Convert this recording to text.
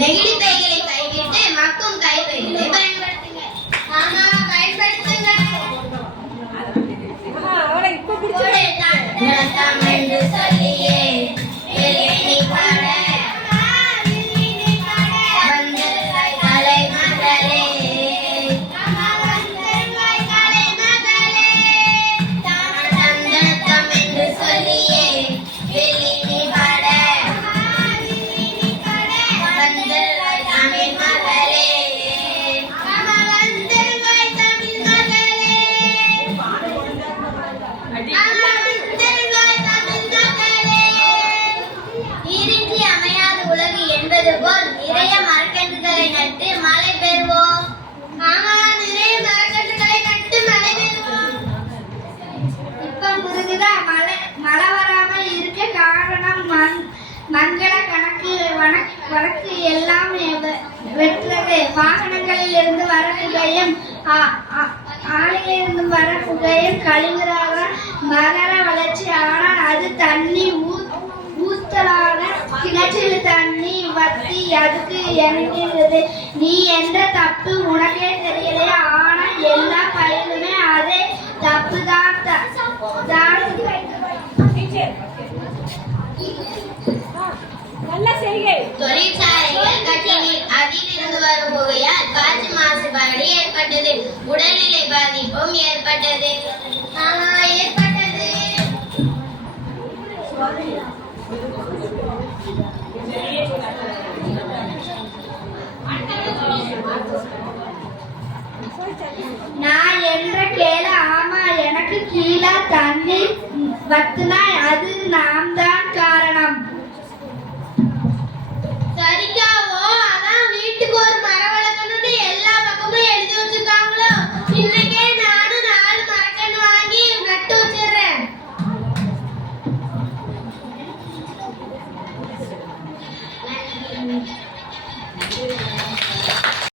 நெகிழி பைகளை கைவிட்டு மக்கும் கைப்பைகளை பயன்படுத்துங்க. ஆமா, பயன்படுத்துங்க. நடத்தம் என்று சொல்லியே வெளியினை பாட வந்திருந்தாய் கலை மகளே. நடத்தம் என்று சொல்லியே வெளியினை பாட வந்திருந்தாய் தமிழ் மகளே. வந்திருந்தாய் தமிழ் மகளே. நீரின்றி அமையாத உலகு என்பது போல் நிறைய மரக்கன்றுகளை நட்டு மழை பெறுவோம். ஆமா, நிறைய மரக்கன்றுகளை நட்டு மழை பெறுவோம். இப்ப புரிஞ்சுதா மழை வராம இருக்க காரணம் மங்கள கணக்கு வழக்கு எல்லாம் வெற்றது. வாகனங்களில் இருந்து வர புகையும் ஆலையிலிருந்து வர புகையும் கழிவுறாக மகர வளர்ச்சி. ஆனால் அது தண்ணி ஊத்தலாக கிணற்றில் தண்ணி வத்தி அதுக்கு இறங்கிறது. நீ என்ற தப்பு உனக்கே தெரியலையா? ஆனா எல்லா பயிலுமே அதே தப்பு தான். தொழிற்சாலைகள் கட்டினீர், அதிலிருந்து வரும் புகையால் காற்று மாசுபாடு ஏற்பட்டது. உடல்நிலை பாதிப்பும் ஏற்பட்டது. நான் என்ற கேள. ஆமா, எனக்கு கீழே தண்ணி வத்துனா அது நாம் தான் காரணம்.